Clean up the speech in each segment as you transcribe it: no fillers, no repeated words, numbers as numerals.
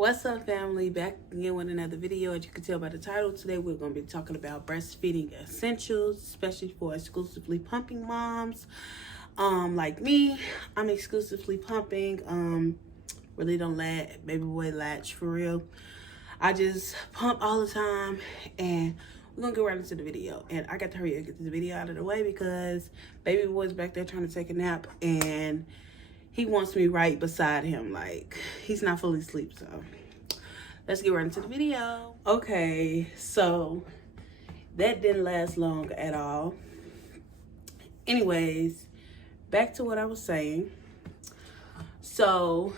What's up, family? Back again with another video. As you can tell by the title, today we're going to be talking about breastfeeding essentials, especially for exclusively pumping moms. Like me, I'm exclusively pumping. Really don't let baby boy latch for real. I just pump all the time, and we're gonna get right into the video. And I got to hurry and get this video out of the way because baby boy's back there trying to take a nap, and he wants me right beside him. Like, he's not fully asleep, so let's get right into the video. Okay, so that didn't last long at all. Anyways, back to what I was saying. So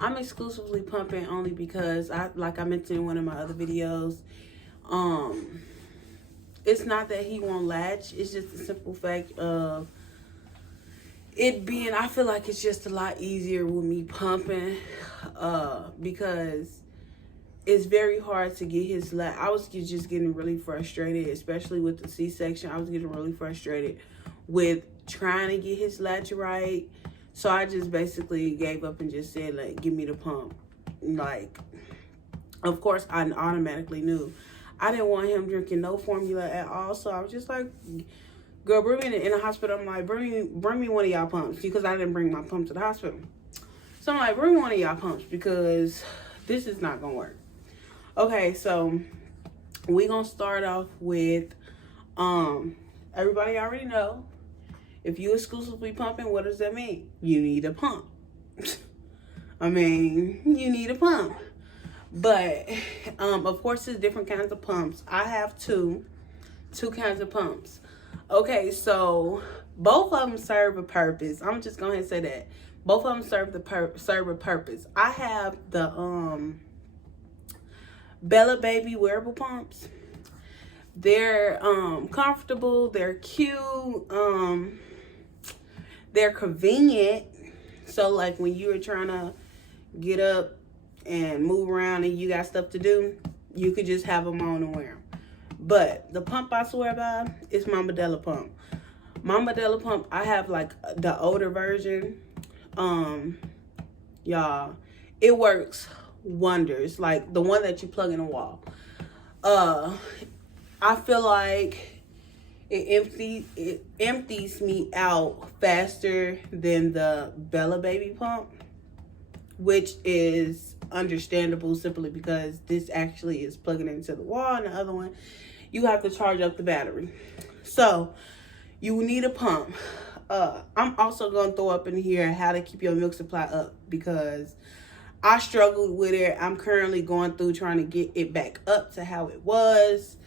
I'm exclusively pumping only because like I mentioned in one of my other videos, it's not that he won't latch, it's just the simple fact of it being, I feel like it's just a lot easier with me pumping, because it's very hard to get his latch. I was just getting really frustrated, especially with the C-section. I was getting really frustrated with trying to get his latch right. So I just basically gave up and just said, like, give me the pump. Like, of course, I automatically knew I didn't want him drinking no formula at all. So I was just like, girl, bring me in the hospital. I'm like, bring me one of y'all pumps, because I didn't bring my pump to the hospital. So I'm like, bring me one of y'all pumps because this is not gonna work. Okay, so we gonna start off with, everybody already know, if you exclusively pumping, what does that mean? You need a pump. I mean, you need a pump. But, of course, there's different kinds of pumps. I have two kinds of pumps. Okay, so both of them serve a purpose. I'm just going to say that. Both of them serve a purpose. I have the Bella Baby wearable pumps. They're comfortable, they're cute, they're convenient. So like when you're trying to get up and move around and you got stuff to do, you could just have them on and wear them. But the pump I swear by is Mama Della pump. Mama Della pump, I have like the older version. Y'all, it works wonders. Like the one that you plug in the wall. I feel like it empties me out faster than the Bella Baby pump, which is understandable simply because this actually is plugging into the wall, and the other one you have to charge up the battery. So you need a pump. I'm also gonna throw up in here how to keep your milk supply up, because I struggled with it. I'm currently going through trying to get it back up to how it was.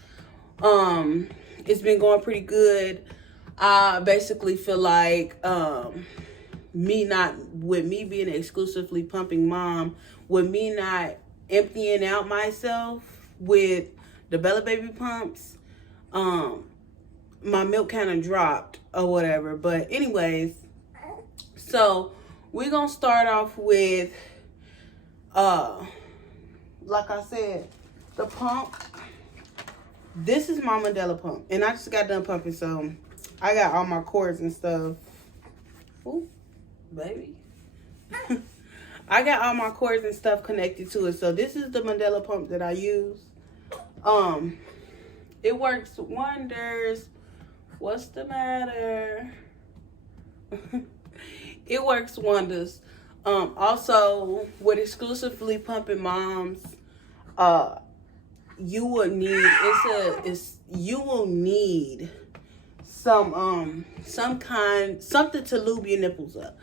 It's been going pretty good. I basically feel like me being an exclusively pumping mom, with me not emptying out myself with the Bella Baby pumps, my milk kind of dropped or whatever. But anyways, so we're gonna start off with like I said, the pump. This is Mama Della pump, and I just got done pumping, so I got all my cords and stuff. Ooh, baby. I got all my cords and stuff connected to it. So this is the Mandela pump that I use. It works wonders. What's the matter? It works wonders. Also, with exclusively pumping moms, you will need something to lube your nipples up.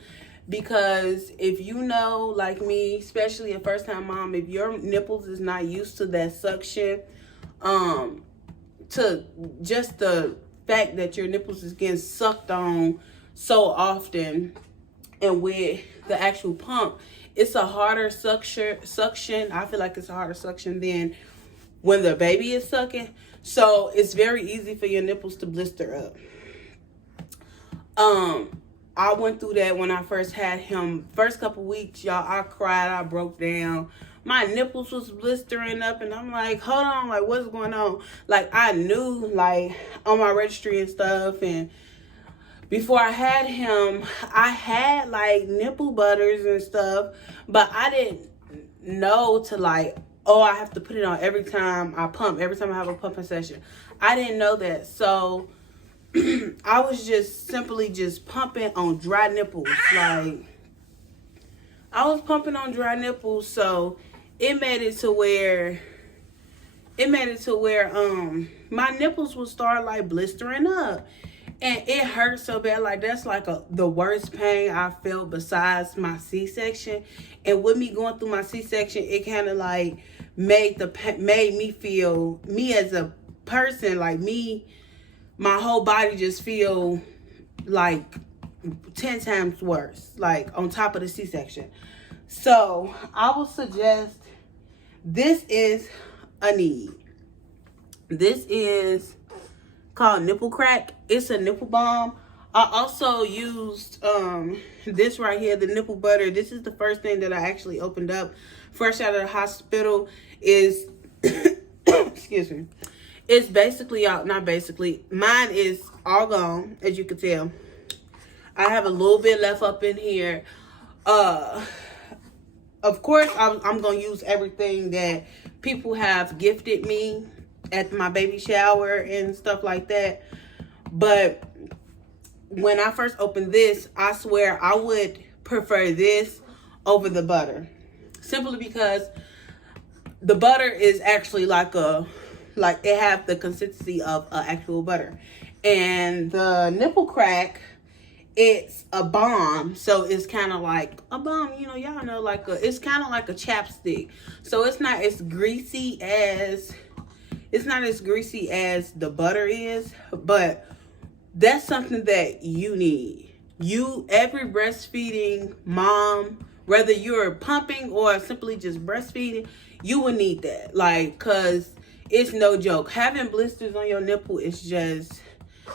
Because if you know, like me, especially a first time mom, if your nipples is not used to that suction, to just the fact that your nipples is getting sucked on so often, and with the actual pump, it's a harder suction. I feel like it's a harder suction than when the baby is sucking. So it's very easy for your nipples to blister up. I went through that when I first had him. First couple weeks, y'all, I cried, I broke down. My nipples was blistering up, and I'm like, hold on, like, what's going on? Like, I knew, like, on my registry and stuff, and before I had him, I had, like, nipple butters and stuff, but I didn't know to like, oh, I have to put it on every time I pump, every time I have a pumping session. I didn't know that. So I was just simply just pumping on dry nipples. Like, I was pumping on dry nipples, so it made it to where my nipples would start like blistering up. And it hurt so bad. Like, that's like the worst pain I felt besides my C-section. And with me going through my C-section, it kind of like made me feel, me as a person, like me, my whole body just feel like 10 times worse, like on top of the C-section. So I would suggest, this is a need. This is called Nipple Crack. It's a nipple balm. I also used this right here, the nipple butter. This is the first thing that I actually opened up fresh out of the hospital. Is excuse me. It's basically out, not basically. Mine is all gone, as you can tell. I have a little bit left up in here. Of course, I'm gonna use everything that people have gifted me at my baby shower and stuff like that. But when I first opened this, I swear I would prefer this over the butter, simply because the butter is actually like it have the consistency of actual butter, and the Nipple Crack, it's a balm, so it's kind of like a balm, you know, y'all know, like it's kind of like a chapstick, so it's not as greasy as the butter is, but that's something that you need. Every breastfeeding mom, whether you're pumping or simply just breastfeeding, you will need that. Like, cause it's no joke. Having blisters on your nipple is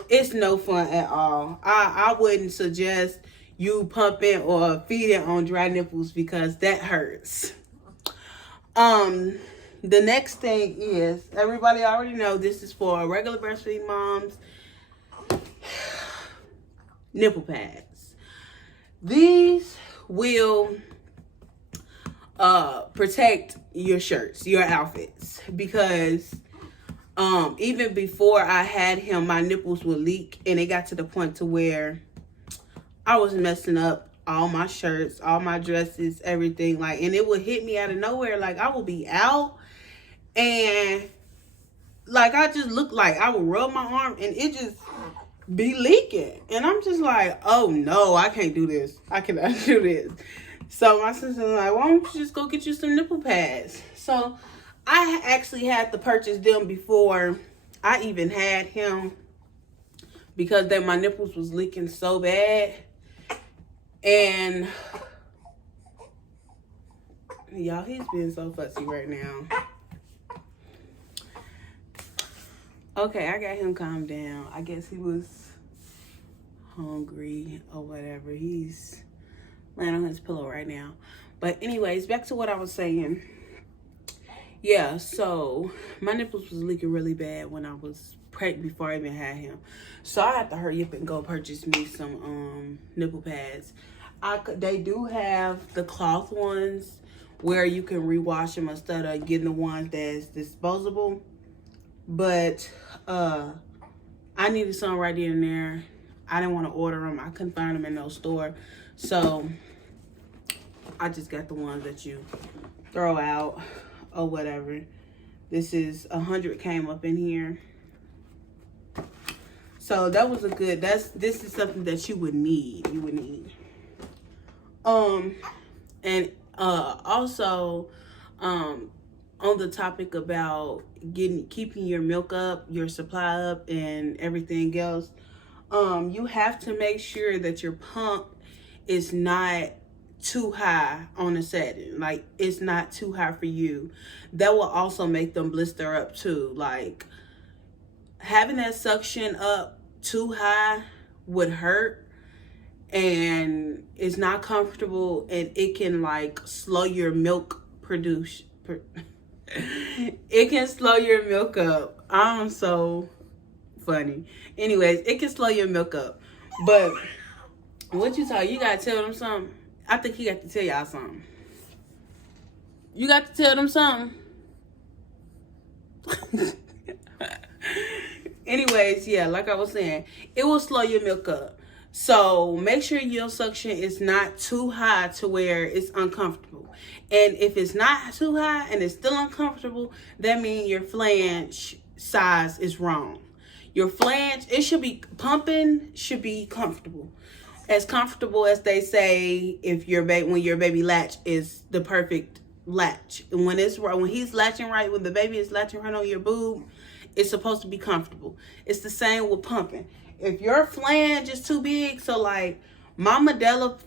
it's no fun at all. I wouldn't suggest you pumping or feeding on dry nipples because that hurts. The next thing is, everybody already know this is for regular breastfeeding moms. Nipple pads. These will protect your shirts, your outfits, because even before I had him, my nipples would leak, and it got to the point to where I was messing up all my shirts, all my dresses, everything, like, and it would hit me out of nowhere. Like, I would be out and like I just look like I would rub my arm and it just be leaking, and I'm just like, oh no, I can't do this. I cannot do this. So my sister's like, why don't you just go get you some nipple pads? So I actually had to purchase them before I even had him, because then my nipples was leaking so bad. And y'all, he's being so fussy right now. Okay, I got him calmed down. I guess he was hungry or whatever. He's laying on his pillow right now. But anyways, back to what I was saying. Yeah, so my nipples was leaking really bad when I was pregnant, before I even had him. So I had to hurry up and go purchase me some nipple pads. They do have the cloth ones where you can rewash them instead of getting the ones that's disposable. But I needed some right in there. I didn't want to order them. I couldn't find them in no store. So I just got the ones that you throw out or whatever. This is 100 came up in here. So that was a good, this is something that you would need. You would need. And also, on the topic about keeping your milk up, your supply up, and everything else, you have to make sure that your pump is not too high on the setting. Like, it's not too high for you. That will also make them blister up too. Like, having that suction up too high would hurt, and it's not comfortable, and it can like slow your milk it can slow your milk up. I'm so funny. Anyways, it can slow your milk up. But what you gotta tell them something. I think he got to tell y'all something. You got to tell them something. Anyways, yeah, like I was saying, it will slow your milk up. So make sure your suction is not too high to where it's uncomfortable. And if it's not too high and it's still uncomfortable, that means your flange size is wrong. Your flange, it should be pumping, should be comfortable. As comfortable as they say if your baby, when your baby latch is the perfect latch. And when he's latching right, when the baby is latching right on your boob, it's supposed to be comfortable. It's the same with pumping. If your flange is too big, so like my Medela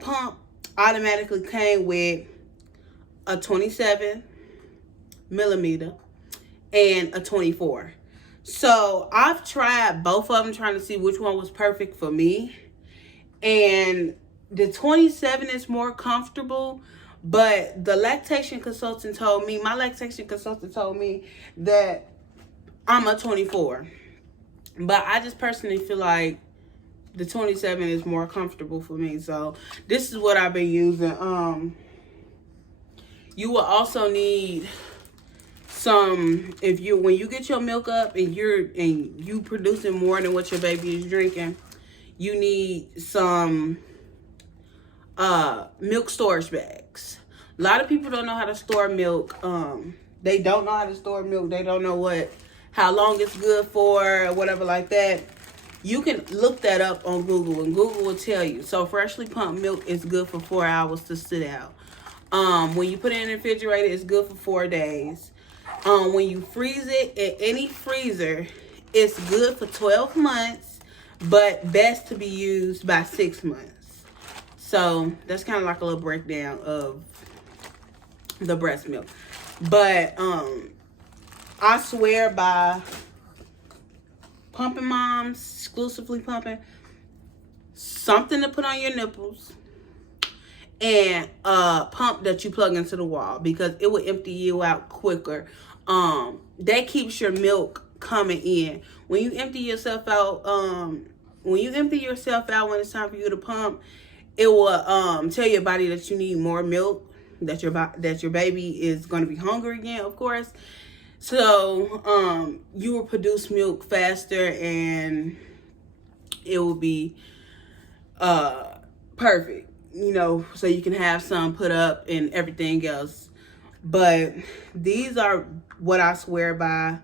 pump automatically came with a 27 millimeter and a 24. So I've tried both of them trying to see which one was perfect for me. And the 27 is more comfortable, but the lactation consultant told me, that I'm a 24. But I just personally feel like the 27 is more comfortable for me. So this is what I've been using. You will also need some, when you get your milk up and you producing more than what your baby is drinking, you need some milk storage bags. A lot of people don't know how to store milk. They don't know how to store milk. They don't know how long it's good for, or whatever like that. You can look that up on Google, and Google will tell you. So freshly pumped milk is good for 4 hours to sit out. When you put it in the refrigerator, it's good for 4 days. When you freeze it in any freezer, it's good for 12 months, but best to be used by 6 months. So that's kind of like a little breakdown of the breast milk. But I swear by Pumping Moms, exclusively pumping, something to put on your nipples, and a pump that you plug into the wall, because it will empty you out quicker. That keeps your milk coming in. When you empty yourself out, when it's time for you to pump, it will tell your body that you need more milk, that your baby is going to be hungry again, of course. So you will produce milk faster, and it will be perfect, so you can have some put up and everything else. But these are what I swear by: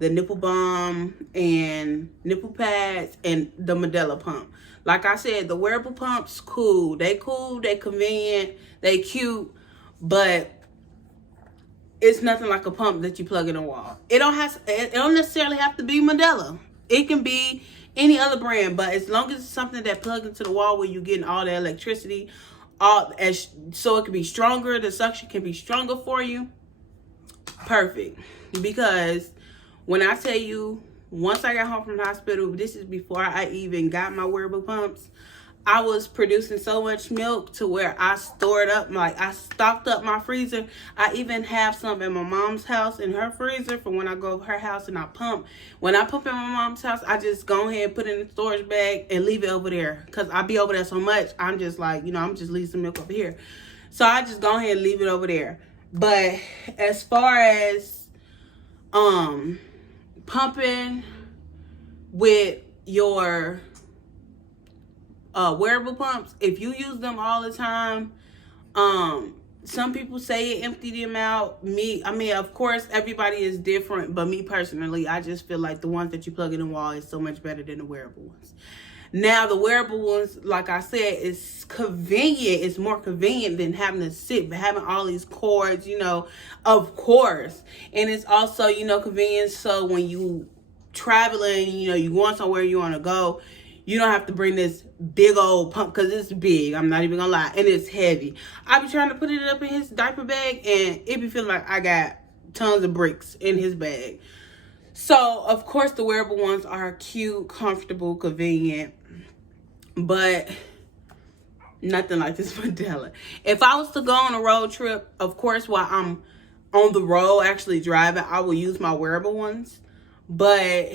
the nipple balm and nipple pads and the Medela pump. Like I said, the wearable pumps, cool, they convenient, they cute, but it's nothing like a pump that you plug in a wall. It don't necessarily have to be Medela. It can be any other brand, but as long as it's something that plugs into the wall where you're getting all the electricity, so it can be stronger, the suction can be stronger for you, perfect. Because when I tell you, once I got home from the hospital, this is before I even got my wearable pumps, I was producing so much milk to where I stored up, I stocked up my freezer. I even have some in my mom's house in her freezer for when I go to her house and I pump. When I pump in my mom's house, I just go ahead and put it in the storage bag and leave it over there. Because I be over there so much, I'm just like, I'm just leaving some milk over here. So I just go ahead and leave it over there. But as far as pumping with your wearable pumps, if you use them all the time, some people say it emptied them out. Of course everybody is different, but me personally, I just feel like the ones that you plug in the wall is so much better than the wearable ones. Now the wearable ones, like I said, is convenient. It's more convenient than having to sit, but having all these cords, of course. And it's also, convenient, so when you traveling, you going somewhere you want to go, you don't have to bring this big old pump, because it's big. I'm not even gonna lie. And it's heavy. I be trying to put it up in his diaper bag, and it be feeling like I got tons of bricks in his bag. So, of course, the wearable ones are cute, comfortable, convenient, but nothing like this Medela. If I was to go on a road trip, of course, while I'm on the road actually driving, I will use my wearable ones. But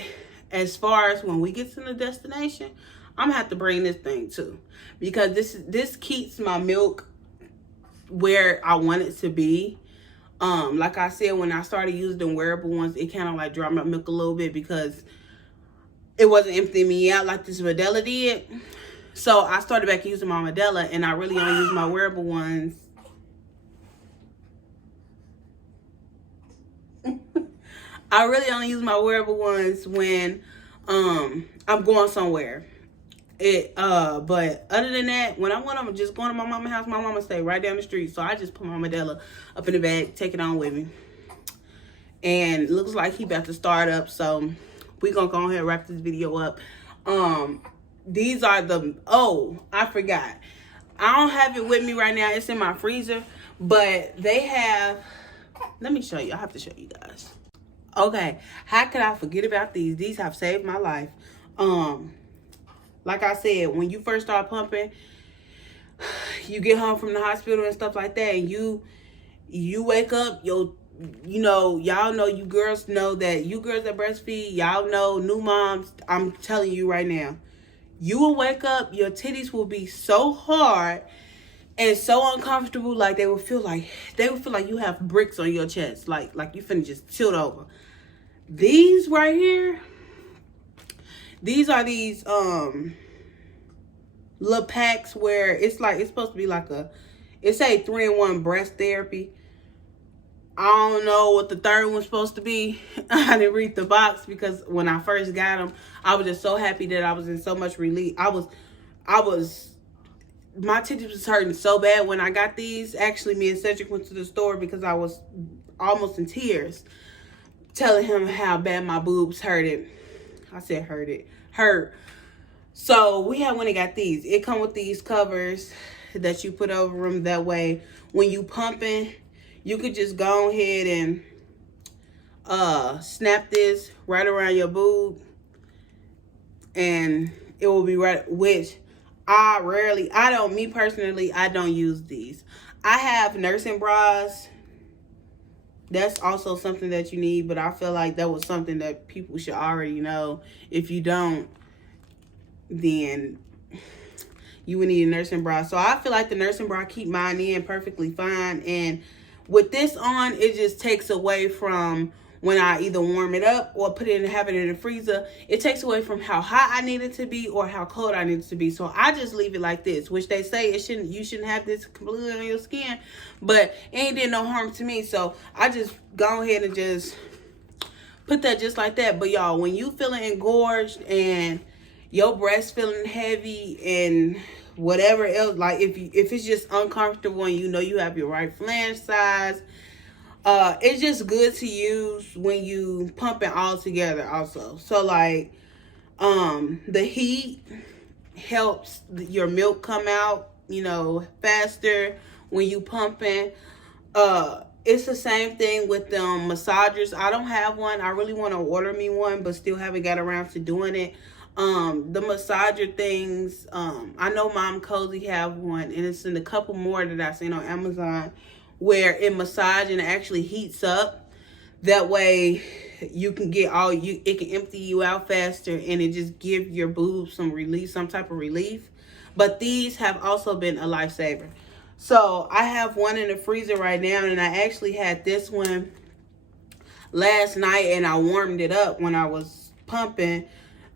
as far as when we get to the destination, I'm gonna have to bring this thing too, because this keeps my milk where I want it to be. Like I said, when I started using the wearable ones, it kind of like dropped my milk a little bit because it wasn't emptying me out like this Medela did. So I started back using my Medela, and I really only use my wearable ones. I really only use my wearable ones when I'm going somewhere. But other than that, when I'm just going to my mama's house, my mama stay right down the street. So I just put my Medela up in the bag, take it on with me. And it looks like he about to start up, so we gonna go ahead and wrap this video up. These are the, oh, I forgot. I don't have it with me right now. It's in my freezer, but they have, let me show you. I have to show you guys. Okay, how could I forget about these? These have saved my life. Like I said, when you first start pumping, you get home from the hospital and stuff like that, and you wake up, y'all know, you girls know that, you girls that breastfeed, y'all know, new moms, I'm telling you right now, you will wake up, your titties will be so hard and so uncomfortable, like they will feel like you have bricks on your chest, like you finna just tilt over. These right here, these are these little packs where it's like, it's supposed to be like a, it's a 3-in-1 breast therapy. I don't know what the third one's supposed to be. I didn't read the box because when I first got them, I was just so happy that I was in so much relief. I was, my titties was hurting so bad when I got these. Actually, me and Cedric went to the store because I was almost in tears, telling him how bad my boobs hurted. I said hurt. So we had went and got these. It come with these covers that you put over them. That way, when you pumping, you could just go ahead and snap this right around your boob, and it will be right, which me personally, I don't use these. I have nursing bras. That's also something that you need, but I feel like that was something that people should already know. If you don't, then you would need a nursing bra. So I feel like the nursing bra keep mine in perfectly fine, and with this on, it just takes away from when I either warm it up or put it in, have it in the freezer. It takes away from how hot I need it to be or how cold I need it to be. So I just leave it like this, which they say you shouldn't have this completely on your skin, but it ain't did no harm to me. So I just go ahead and just put that just like that. But y'all, when you feeling engorged and your breast feeling heavy and whatever else, like if it's just uncomfortable and you know you have your right flange size, it's just good to use when you pump it all together also. So like the heat helps your milk come out, faster when you pumping. It's the same thing with massagers. I don't have one. I really want to order me one, but still haven't got around to doing it. The massager things, I know Mom Cozy have one, and it's in a couple more that I've seen on Amazon where it massages and it actually heats up. That way you can get it can empty you out faster, and it just give your boobs some relief, some type of relief. But these have also been a lifesaver. So I have one in the freezer right now, and I actually had this one last night, and I warmed it up when I was pumping.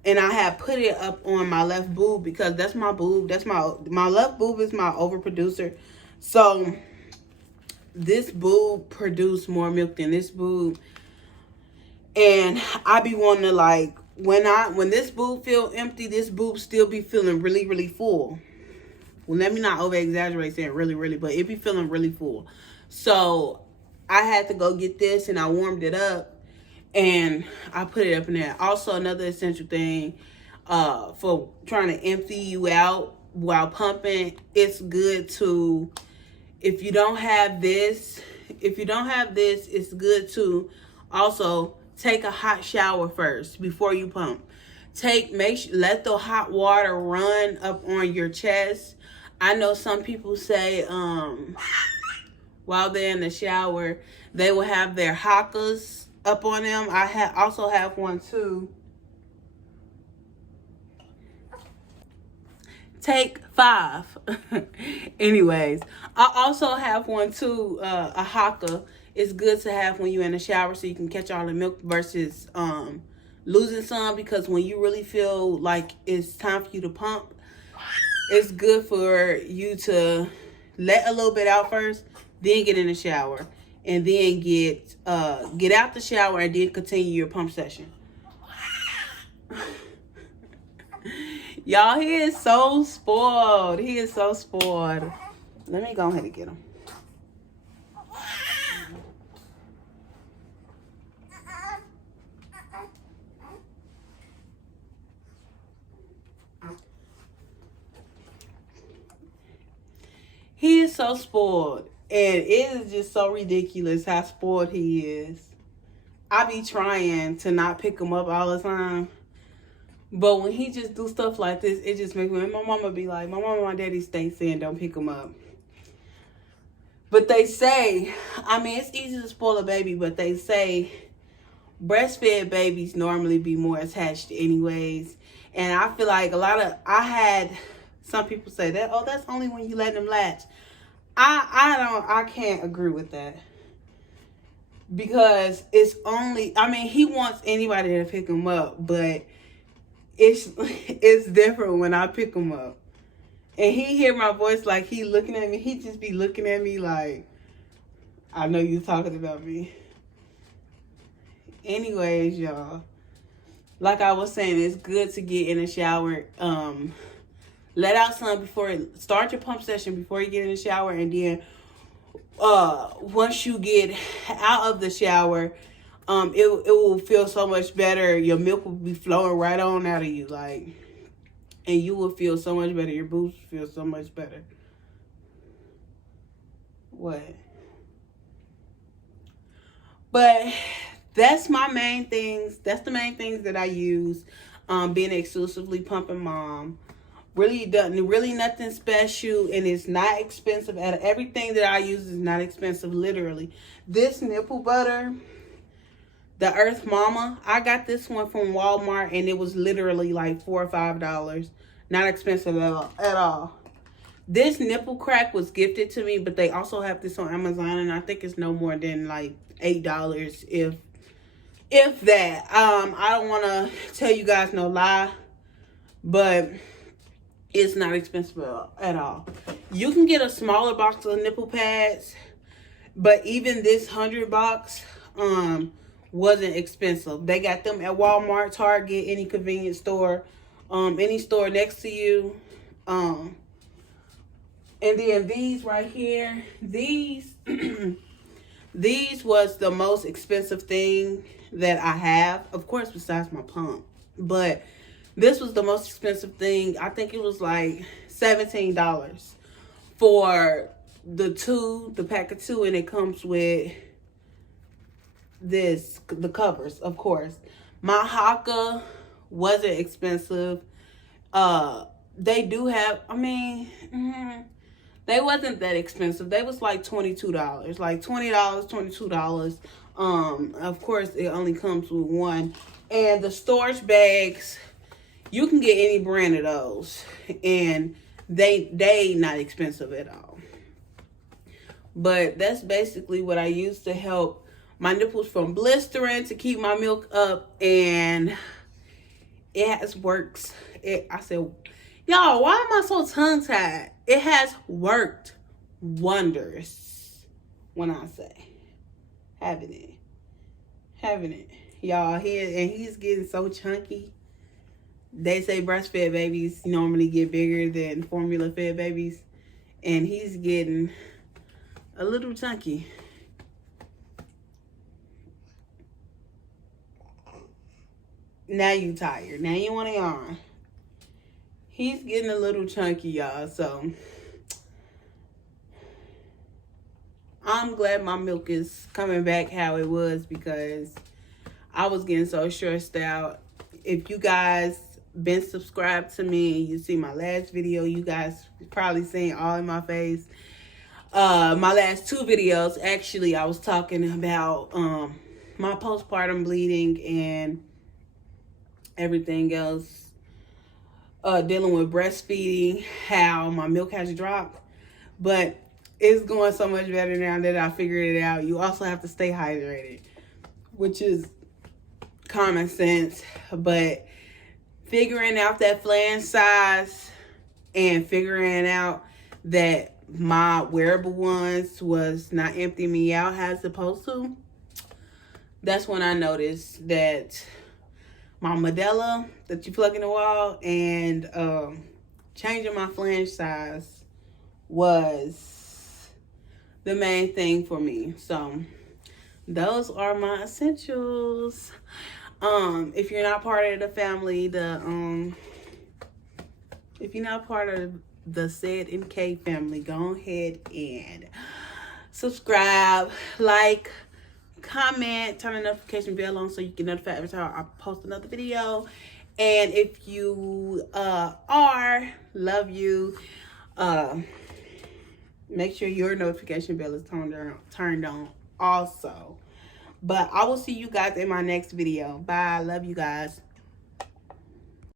And I had put it up on my left boob because that's my boob. That's my left boob is my overproducer. So this boob produced more milk than this boob. And I be wanting to, like, when this boob feel empty, this boob still be feeling really, really full. Well, let me not over exaggerate saying really, really, but it be feeling really full. So I had to go get this, and I warmed it up. And I put it up in there. Also, another essential thing for trying to empty you out while pumping, it's good to, if you don't have this, it's good to also take a hot shower first before you pump. Let the hot water run up on your chest. I know some people say while they're in the shower, they will have their hakas up on them. I also have one too. Take 5. Anyways, I also have one too, a Haka. It's good to have when you're in the shower so you can catch all the milk versus losing some, because when you really feel like it's time for you to pump, it's good for you to let a little bit out first, then get in the shower, and then get out the shower and then continue your pump session. Y'all, he is so spoiled. He is so spoiled. Let me go ahead and get him. He is so spoiled. And it is just so ridiculous how spoiled he is. I be trying to not pick him up all the time. But when he just do stuff like this, it just makes me, my mama be like, my mama and my daddy stay saying don't pick him up. But they say, I mean, it's easy to spoil a baby, but they say breastfed babies normally be more attached anyways. And I feel like I had some people say that, oh, that's only when you let them latch. I can't agree with that. Because it's only, I mean, he wants anybody to pick him up, but it's different when I pick him up. And he hear my voice like he looking at me. He just be looking at me like, I know you talking about me. Anyways, y'all, like I was saying, it's good to get in the shower. Let out some before, start your pump session before you get in the shower. And then once you get out of the shower, it will feel so much better. Your milk will be flowing right on out of you, like, and you will feel so much better. Your boobs feel so much better. What? But that's my main things. That's the main things that I use. Being exclusively pumping mom. Really nothing special, and it's not expensive. Everything that I use is not expensive, literally. This nipple butter, the Earth Mama, I got this one from Walmart, and it was literally like $4 or $5. Not expensive at all. This nipple crack was gifted to me, but they also have this on Amazon, and I think it's no more than like $8, if that. I don't want to tell you guys no lie, but it's not expensive at all. You can get a smaller box of nipple pads, but even this 100 box wasn't expensive. They got them at Walmart, Target, any convenience store, any store next to you. And then these right here, these these was the most expensive thing that I have, of course, besides my pump. But this was the most expensive thing. I think it was like $17 for the pack of 2, and it comes with the covers, of course. My Haka wasn't expensive. They do have, I mean, they wasn't that expensive. They was like $22, like $20, $22. Of course, it only comes with one. And the storage bags, you can get any brand of those, and they not expensive at all. But that's basically what I use to help my nipples from blistering, to keep my milk up, and it has worked. I said, y'all, why am I so tongue-tied? It has worked wonders when I say having it. Y'all, he's getting so chunky. They say breastfed babies normally get bigger than formula-fed babies, and he's getting a little chunky. Now you tired. Now you want to yawn. He's getting a little chunky, y'all. So I'm glad my milk is coming back how it was, because I was getting so stressed out. If you guys been subscribed to me and you see my last video, you guys probably seen all in my face. My last 2 videos, actually, I was talking about my postpartum bleeding and everything else. dealing with breastfeeding, how my milk has dropped. But it's going so much better now that I figured it out. You also have to stay hydrated, which is common sense. But figuring out that flange size and figuring out that my wearable ones was not emptying me out as supposed to, that's when I noticed that my Medela that you plug in the wall and changing my flange size was the main thing for me. So those are my essentials. If you're not part of the family, if you're not part of the Ced&K family, go ahead and subscribe, like, comment, turn the notification bell on so you get notified every time I post another video. And if you love you, make sure your notification bell is turned on also. But I will see you guys in my next video. Bye. Love you guys.